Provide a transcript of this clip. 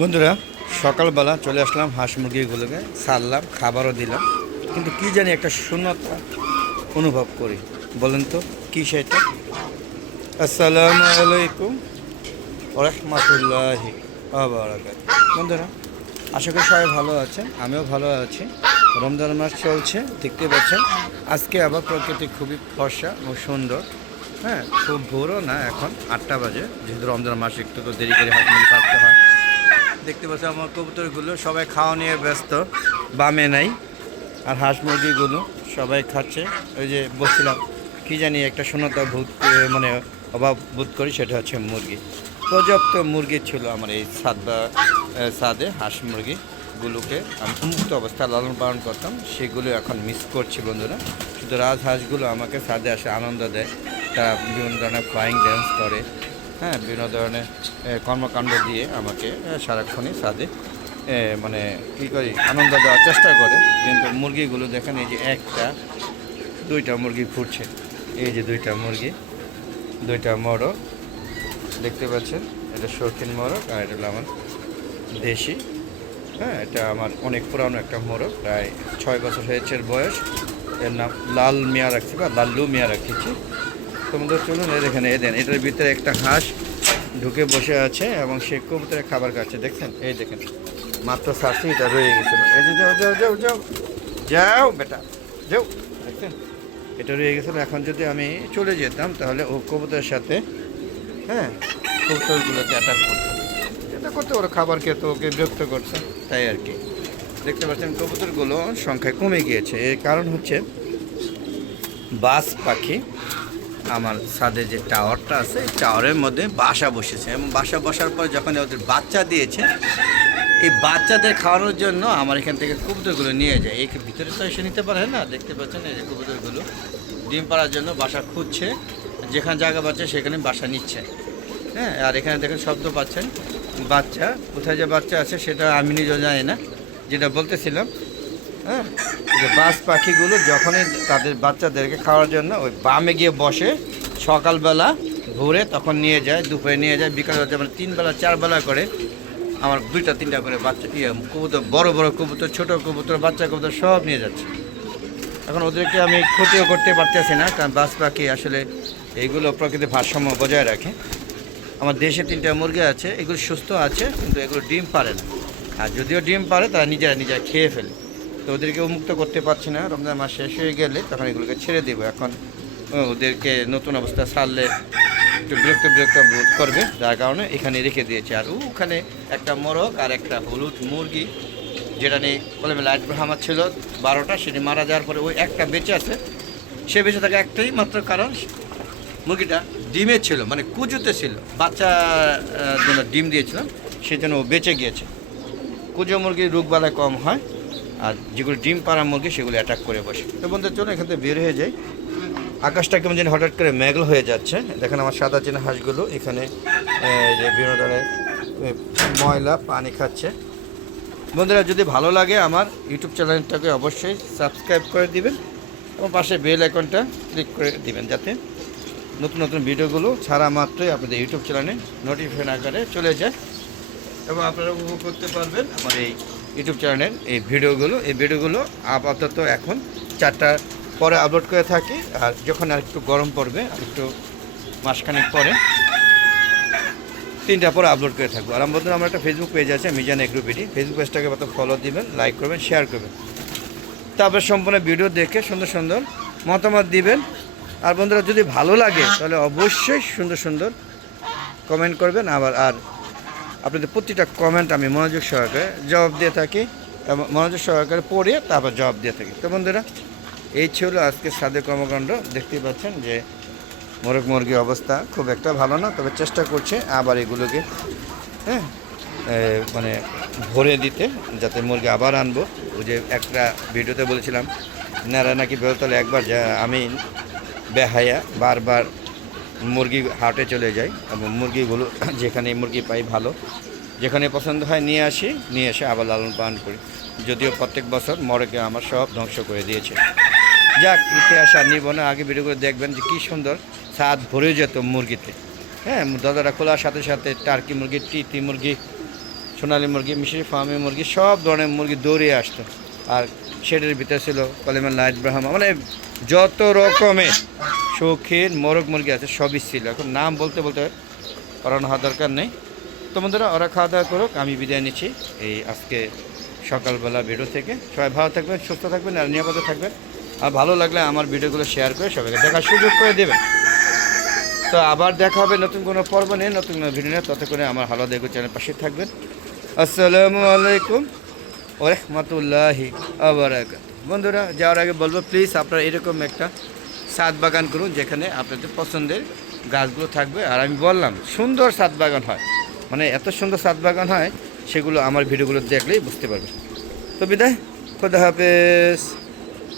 বন্ধুরা, সকালবেলা চলে আসলাম হাঁস মুরগিগুলোকে ছাড়লাম, খাবারও দিলাম, কিন্তু কি জানি একটা শূন্যতা অনুভব করি। বলেন তো কি সেটা? আসসালামু আলাইকুম রহমতুল্লাহি বারাকাতুহু। বন্ধুরা, আশা করি সবাই ভালো আছেন, আমিও ভালো আছি। রমজান মাস চলছে, দেখতে পাচ্ছেন। আজকে আবার প্রকৃতি খুবই ফর্সা ও সুন্দর। হ্যাঁ, খুব ভোরও না, এখন 8টা বাজে। যেহেতু রমজান মাস একটু তো দেরি করে হাঁস মুরগি কাটতে হয়। দেখতে পাচ্ছি আমার কবুতরগুলো সবাই খাওয়া নিয়ে ব্যস্ত, বামে নাই। আর হাঁস মুরগিগুলো সবাই খাচ্ছে। ওই যে বলছিলাম, কি জানি একটা শূন্যতা মানে অভাব বোধ করি, সেটা হচ্ছে মুরগি। পর্যাপ্ত মুরগি ছিল আমার এই ছাদে। হাঁস মুরগিগুলোকে আমি উন্মুক্ত অবস্থায় লালন পালন করতাম, সেগুলো এখন মিস করছি বন্ধুরা। শুধু রাজহাঁসগুলো আমাকে ছাদে আসে আনন্দ দেয়। তারা বিভিন্ন ধরনের ফ্লাইং ড্যান্স করে, হ্যাঁ, বিভিন্ন ধরনের কর্মকাণ্ড দিয়ে আমাকে সারাক্ষণই ছাদে মানে কী করি, আনন্দ দেওয়ার চেষ্টা করে। কিন্তু মুরগিগুলো দেখেন, এই যে দুইটা মুরগি ফুটছে। এই যে দুইটা মোরগ দেখতে পাচ্ছেন। এটা শৌখিন মোরগ, আর এটা হলো আমার দেশি। হ্যাঁ, এটা আমার অনেক পুরানো একটা মোরগ, প্রায় 6 বছর হয়েছে এর বয়স। এর নাম লাল মিয়া রাখছি, বা লাল্লু মিয়া রাখছি। তোমাদের চলুন, এখানে দেন, এটার ভিতরে একটা হাঁস ঢুকে বসে আছে এবং সে কবুতরে খাবার খাচ্ছে। দেখছেন, এই দেখেন, মাত্র শাস্তি এটা রয়ে গেছিল। এই যে যাও যাও যাও যাও যাও বেটা, যাও। দেখছেন, এটা রয়ে গেছিলো। এখন যদি আমি চলে যেতাম, তাহলে ও কবুতরের সাথে, হ্যাঁ, কবুতরগুলোকে অ্যাটাক করতো। এটা করতে ওরা খাবার খেত, ওকে বিরক্ত করছে, তাই আর কি। দেখতে পাচ্ছেন কবুতরগুলো সংখ্যায় কমে গিয়েছে। এর কারণ হচ্ছে বাজ পাখি আমার ছাদে যে টাওয়ারটা আছে, টাওয়ারের মধ্যে বাসা বসেছে, এবং বাসা বসার পর যখন ওদের বাচ্চা দিয়েছে, এই বাচ্চাদের খাওয়ানোর জন্য আমার এখান থেকে কবুতরগুলো নিয়ে যায়। এই ভিতরে তো এসে নিতে পারে না। দেখতে পাচ্ছেন, এই যে কবুতরগুলো ডিম পাড়ার জন্য বাসা খুঁজছে, যেখানে জায়গা পাচ্ছে সেখানে বাসা নিচ্ছে। হ্যাঁ, আর এখানে দেখেন শব্দ পাচ্ছেন, বাচ্চা কোথায় যে বাচ্চা আছে সেটা আমি নিজেও জানি না। যেটা বলতেছিলাম, হ্যাঁ, যে বাজ পাখিগুলো যখনই তাদের বাচ্চাদেরকে খাওয়ার জন্য ওই বামে গিয়ে বসে, সকালবেলা ভোরে তখন নিয়ে যায়, দুপুরে নিয়ে যায়, বিকাল মানে 3 বেলা 4 বেলা করে আমার 2টা 3টা করে বাচ্চা কবুতর, বড় বড় কবুতর, ছোট কবুতর, বাচ্চা কবুতর সব নিয়ে যাচ্ছে। এখন ওদেরকে আমি ক্ষতিও করতে পারতেছি না, কারণ বাজ পাখি আসলে এইগুলো প্রকৃতির ভারসাম্য বজায় রাখে। আমার দেশে 3টা মুরগি আছে, এগুলো সুস্থ আছে, কিন্তু এগুলো ডিম পারে না। আর যদিও ডিম পারে, তারা নিজেরা খেয়ে ফেলে। তো ওদেরকে উন্মুক্ত করতে পারছি না। রমজান মাস শেষ হয়ে গেলে তখন এগুলোকে ছেড়ে দেবো। এখন ওদেরকে নতুন অবস্থা ছাড়লে একটু বিরক্ত বোধ করবে, যার কারণে এখানে রেখে দিয়েছে। আর ওখানে একটা মোরগ আর একটা হলুদ মুরগি, যেটা নিয়ে বলে লাইট ব্রাহ্মা ছিল 12টা, সেটি মারা যাওয়ার পরে ওই একটা বেঁচে আছে। সে বেঁচে থাকে একটাই মাত্র কারণ, মুরগিটা ডিমে ছিল, মানে কুজুতে ছিল, বাচ্চা জন্য ডিম দিয়েছিলাম, সেই জন্য ও বেঁচে গিয়েছে। কুজো মুরগির রোগবালাই কম হয়, আর যেগুলো ডিম পাড়া মুরগি সেগুলো অ্যাটাক করে বসে। তো বন্ধুর জন্য এখান থেকে বের হয়ে যায়। আকাশটা কেমন যেন হঠাৎ করে মেঘল হয়ে যাচ্ছে। দেখেন আমার সাদা চেনা হাঁসগুলো এখানে যে বিভিন্ন ধরনের ময়লা পানি খাচ্ছে। বন্ধুরা, যদি ভালো লাগে আমার ইউটিউব চ্যানেলটাকে অবশ্যই সাবস্ক্রাইব করে দিবেন এবং পাশে বেল আইকনটা ক্লিক করে দিবেন, যাতে নতুন নতুন ভিডিওগুলো ছাড়া মাত্রই আপনাদের ইউটিউব চ্যানেলে নোটিফিকেশন আকারে চলে যায়, এবং আপনারা উপভোগ করতে পারবেন আমার এই ইউটিউব চ্যানেলের এই ভিডিওগুলো আপাতত এখন 4টার পরে আপলোড করে থাকি। আর যখন আর একটু গরম পড়বে, আর একটু মাসখানেক পরে 3টার পরে আপলোড করে থাকবো। আর বন্ধুরা, আমার একটা ফেসবুক পেজ আছে, মিজান এগ্রোবিডি। ফেসবুক পেজটাকে মতো ফলো দিবেন, লাইক করবেন, শেয়ার করবেন। তারপর সম্পূর্ণ ভিডিও দেখে সুন্দর সুন্দর মতামত দিবেন। আর বন্ধুরা, যদি ভালো লাগে তাহলে অবশ্যই সুন্দর সুন্দর কমেন্ট করবেন। আর আপনাদের প্রতিটা কমেন্ট আমি মনোযোগ সহকারে জবাব দিয়ে থাকি, এবং মনোযোগ সহকারে পড়ে তারপর জবাব দিয়ে থাকি। তো বন্ধুরা, এই ছিল আজকে ছাদের কর্মকাণ্ড। দেখতেই পাচ্ছেন যে মোরগ মুরগির অবস্থা খুব একটা ভালো না, তবে চেষ্টা করছে আবার এগুলোকে, হ্যাঁ, মানে ভরে দিতে, যাতে মুরগি আবার আনবো। ওই যে একটা ভিডিওতে বলেছিলাম, নারা নাকি বেরোতলে একবার যা আমি বেহায়া বারবার মুরগি হাটে চলে যাই, এবং মুরগিগুলো যেখানে মুরগি পাই ভালো, যেখানে পছন্দ হয় নিয়ে এসে আবার লালন পালন করি। যদিও প্রত্যেক বছর মরকে আমার সব ধ্বংস করে দিয়েছে। যাক, ইতিহাস আর নিব না, আগে ভিডিওগুলো দেখবেন যে কী সুন্দর ছাদ ভরে যেত মুরগিতে। হ্যাঁ, দরজাটা খোলার সাথে সাথে টার্কি মুরগি, টিটি মুরগি সোনালী মুরগি, মিশরি ফার্মি মুরগি, সব ধরনের মুরগি দৌড়িয়ে আসতো। আর শেডের ভিতরে ছিল কলিমান লাইট ব্রাহ্মা, মানে যত রকমের শৌখিন মোরগ মুরগি আছে সবই ছিল। এখন নাম বলতে বলতে করানো হওয়ার দরকার নেই। তো বন্ধুরা, ওরা খাওয়া দাওয়া করুক, আমি বিদায় নিচ্ছি এই আজকে সকালবেলা ভিডিও থেকে। সবাই ভালো থাকবেন, সুস্থ থাকবেন আর নিরাপদে থাকবেন। আর ভালো লাগলে আমার ভিডিওগুলো শেয়ার করে সবাইকে দেখার সুযোগ করে দেবেন। তো আবার দেখা হবে নতুন কোনো পর্ব নিয়ে, নতুন ভিডিও নিয়ে। ততক্ষণে আমার হালো দেখো চ্যানেল পাশে থাকবেন। আসসালামু আলাইকুম ওয়া রাহমাতুল্লাহি ওয়া বারাকাতুহু। বন্ধুরা, যাওয়ার আগে বলবো প্লিজ আপনারা এরকম একটা ছাদ বাগান করুন যেখানে আপনাদের পছন্দের গাছগুলো থাকবে। আর আমি বললাম সুন্দর ছাদ বাগান হয়, মানে এত সুন্দর ছাদ বাগান হয়, সেগুলো আমার ভিডিওগুলো দেখলেই বুঝতে পারবেন। তো বিদায়, খোদা হাফেজ।